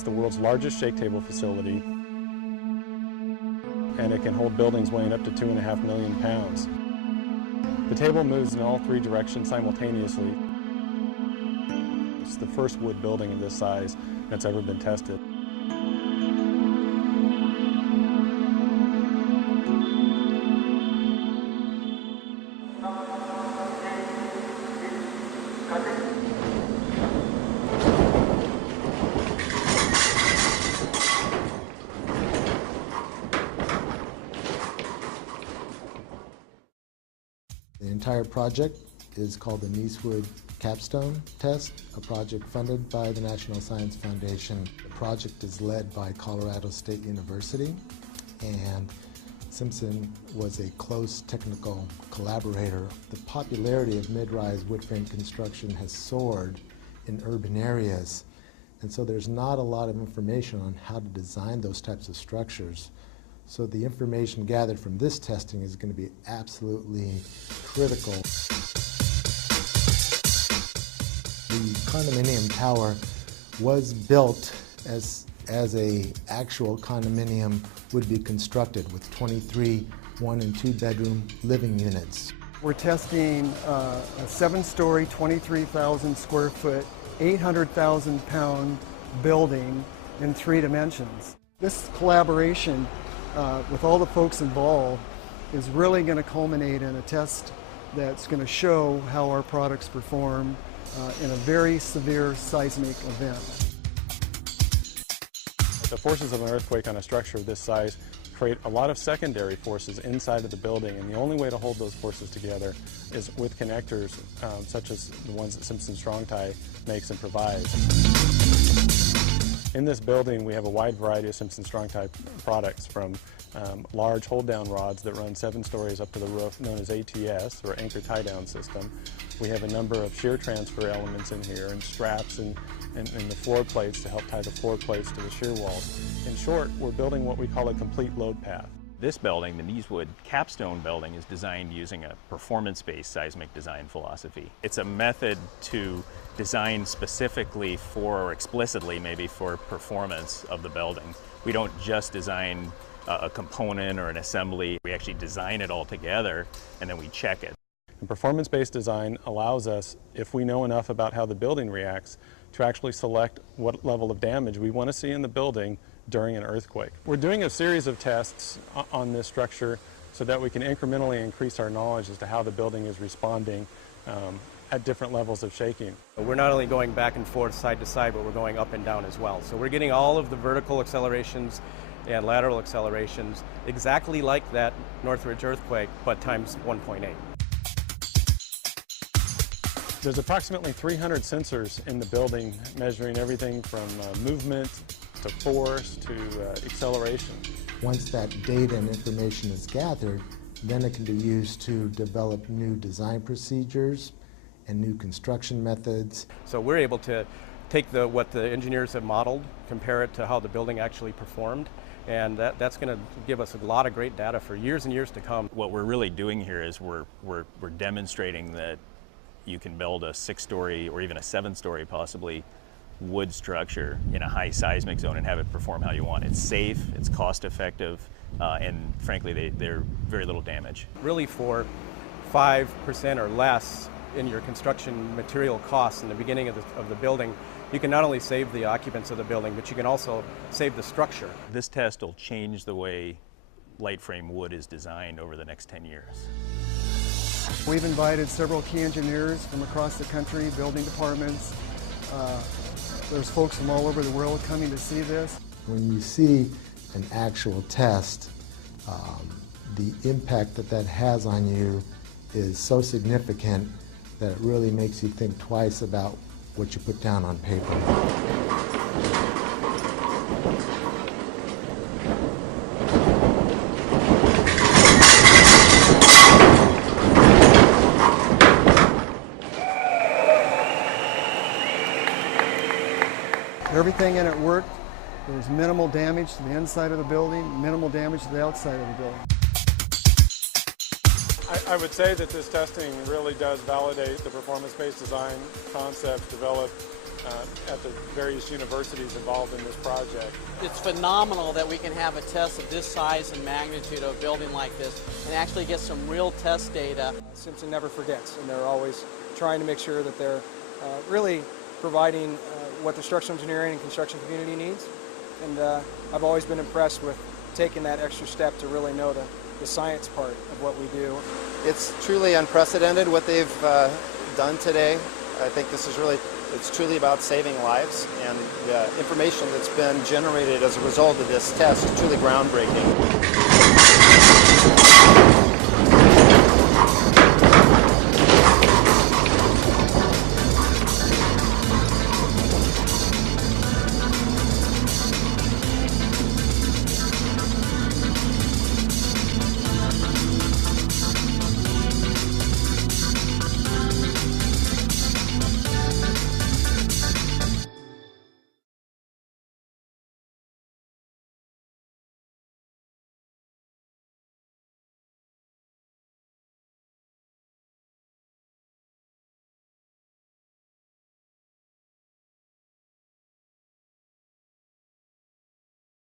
It's the world's largest shake table facility, and it can hold buildings weighing up to 2.5 million pounds. The table moves in all three directions simultaneously. It's the first wood building of this size that's ever been tested. The entire project is called the Niecewood Capstone Test, a project funded by the National Science Foundation. The project is led by Colorado State University, and Simpson was a close technical collaborator. The popularity of mid-rise wood frame construction has soared in urban areas, and so there's not a lot of information on how to design those types of structures. So the information gathered from this testing is going to be absolutely critical. The condominium tower was built as a actual condominium would be constructed with 23 1- and 2-bedroom living units. We're testing a 7-story, 23,000 square foot, 800,000 pound building in 3 dimensions. This collaboration with all the folks involved is really going to culminate in a test that's going to show how our products perform in a very severe seismic event. The forces of an earthquake on a structure of this size create a lot of secondary forces inside of the building, and the only way to hold those forces together is with connectors such as the ones that Simpson Strong Tie makes and provides. In this building, we have a wide variety of Simpson Strong Tie products, from large hold-down rods that run 7 stories up to the roof, known as ATS, or anchor tie-down system. We have a number of shear transfer elements in here, and straps and the floor plates to help tie the floor plates to the shear walls. In short, we're building what we call a complete load path. This building, the Niecewood Capstone building, is designed using a performance-based seismic design philosophy. It's a method to design specifically for, or explicitly maybe, for performance of the building. We don't just design a component or an assembly. We actually design it all together and then we check it. And performance-based design allows us, if we know enough about how the building reacts, to actually select what level of damage we want to see in the building during an earthquake. We're doing a series of tests on this structure so that we can incrementally increase our knowledge as to how the building is responding at different levels of shaking. We're not only going back and forth, side to side, but we're going up and down as well. So we're getting all of the vertical accelerations and lateral accelerations exactly like that Northridge earthquake, but times 1.8. There's approximately 300 sensors in the building, measuring everything from movement to force to acceleration. Once that data and information is gathered, then it can be used to develop new design procedures and new construction methods. So we're able to take what the engineers have modeled, compare it to how the building actually performed, and that's going to give us a lot of great data for years and years to come. What we're really doing here is we're demonstrating that you can build a 6-story or even a 7-story possibly wood structure in a high seismic zone and have it perform how you want. It's safe, it's cost effective, and frankly they're very little damage. Really, for 5% or less in your construction material costs in the beginning of the building, you can not only save the occupants of the building, but you can also save the structure. This test will change the way light frame wood is designed over the next 10 years. We've invited several key engineers from across the country, building departments. There's folks from all over the world coming to see this. When you see an actual test, the impact that has on you is so significant that it really makes you think twice about what you put down on paper. Everything in it worked. There was minimal damage to the inside of the building, minimal damage to the outside of the building. I would say that this testing really does validate the performance-based design concepts developed at the various universities involved in this project. It's phenomenal that we can have a test of this size and magnitude of a building like this and actually get some real test data. Simpson never forgets, and they're always trying to make sure that they're really providing what the structural engineering and construction community needs. And I've always been impressed with taking that extra step to really know the science part of what we do. It's truly unprecedented what they've done today. I think this is it's truly about saving lives, and the information that's been generated as a result of this test is truly groundbreaking.